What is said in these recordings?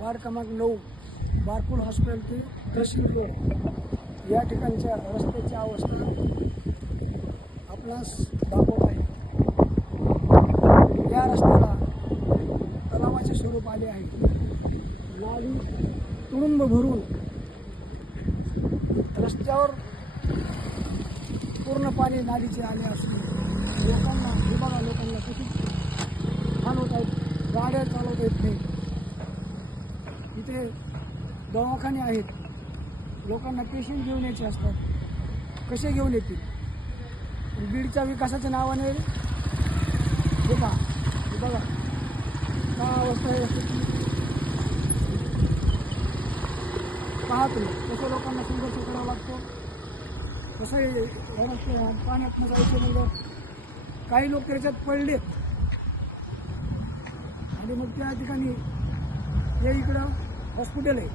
Ward क्रमांक 9 बारपूल hospital ते तहसील road या ठिकाणच्या रस्त्याची अवस्था आपणास दाखवत आहे. या रस्त्याला तलावाचे स्वरूप आले आहे. नाली तुडुंब भरून रस्त्यावर पूर्ण पाणी नालीचे आले असून लोकांना कशी हाल होत आहेत. गाड्या चालवता येत नाही. इथे दवाखाने आहेत. लोकांना पेशंट घेऊन यायचे असतात. कसे घेऊन येतील? बीडच्या विकासाच्या नावाने हे बघा काय अवस्था आहे. पहा तुम्ही कसं लोकांना संघर्ष करावा लागतो. कसं पाण्यात जायचं म्हणलं काही लोक त्याच्यात पडलेत आणि मग त्या ठिकाणी हे इकडं हॉस्पिटल आहे.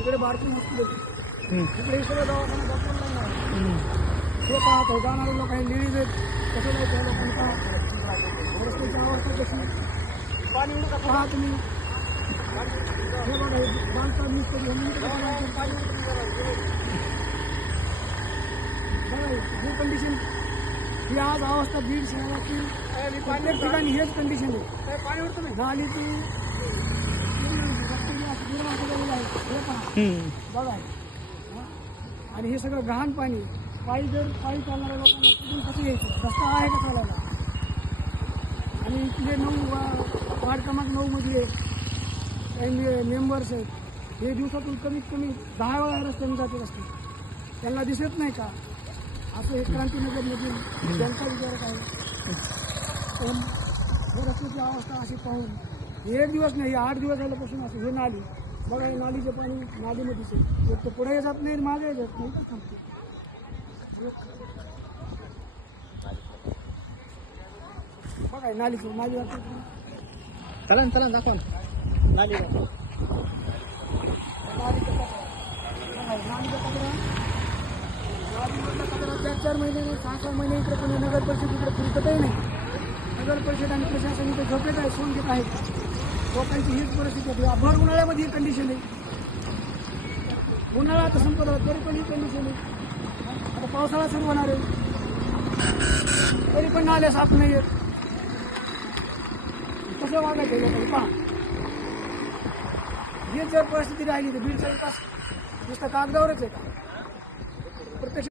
इकडे बारपूल हॉस्पिटल इकडे हे सगळं दवाखाना डॉक्टर नाही. हे पाहत आहे जाणारे लोक काही लेडीज आहेत. कसं नाही त्या लोकांचा रस्त्याची अवस्था कशी पाणी पहा तुम्ही. हे बघा बांधकाम मिस्त्री ही कंडिशन ही आज अवस्था बीड शहरातील प्रत्येक ठिकाणी हेच कंडिशन आहे. पाणी उडतं नाही नालीची बघा आणि हे सगळं घाण पाणी पायी चालणाऱ्या लोकांना कुठून कसं यायचं? रस्ता आहे का चालायला? आणि इथले 9 वार्ड क्रमांक 9 मधले काही मेंबर्स आहेत. हे दिवसातून कमीत कमी 10 वेळा रस्त्याने जाते रस्ते. त्यांना दिसत नाही का? असं हे क्रांतीनगरमधील जनता विचारत आहे. पण हे रस्त्याची अवस्था अशी पाहून एक दिवस नाही 8 दिवस झाल्यापासून असं हे नाली बघा. हे नालीचे पाणी नालीमध्येच आहे. एक तर पुढे जात नाही मागे जात नाही. थांबते बघा नाली जाते. चला दाखवा नाली नालीचा कचरा 4 महिने 6 महिने इकडे कोणी नगर परिषद इकडे फिरकतही नाही. नगर परिषद आणि प्रशासन इथे झोपेत आहे, सोन घेत आहेत. लोकांची हीच परिस्थिती होती. भर उन्हाळ्यामध्ये ही कंडिशन आहे. उन्हाळा आता संपत आला तरी पण ही कंडिशन आहे. आता पावसाळा सुरू होणार आहे तरी पण नाल्या साफ नाही आहेत. कसं वागायचं लोकांनी पहा. ही जर परिस्थिती राहिली तर बीडचा विकास नुसतं कागदावरच आहे का?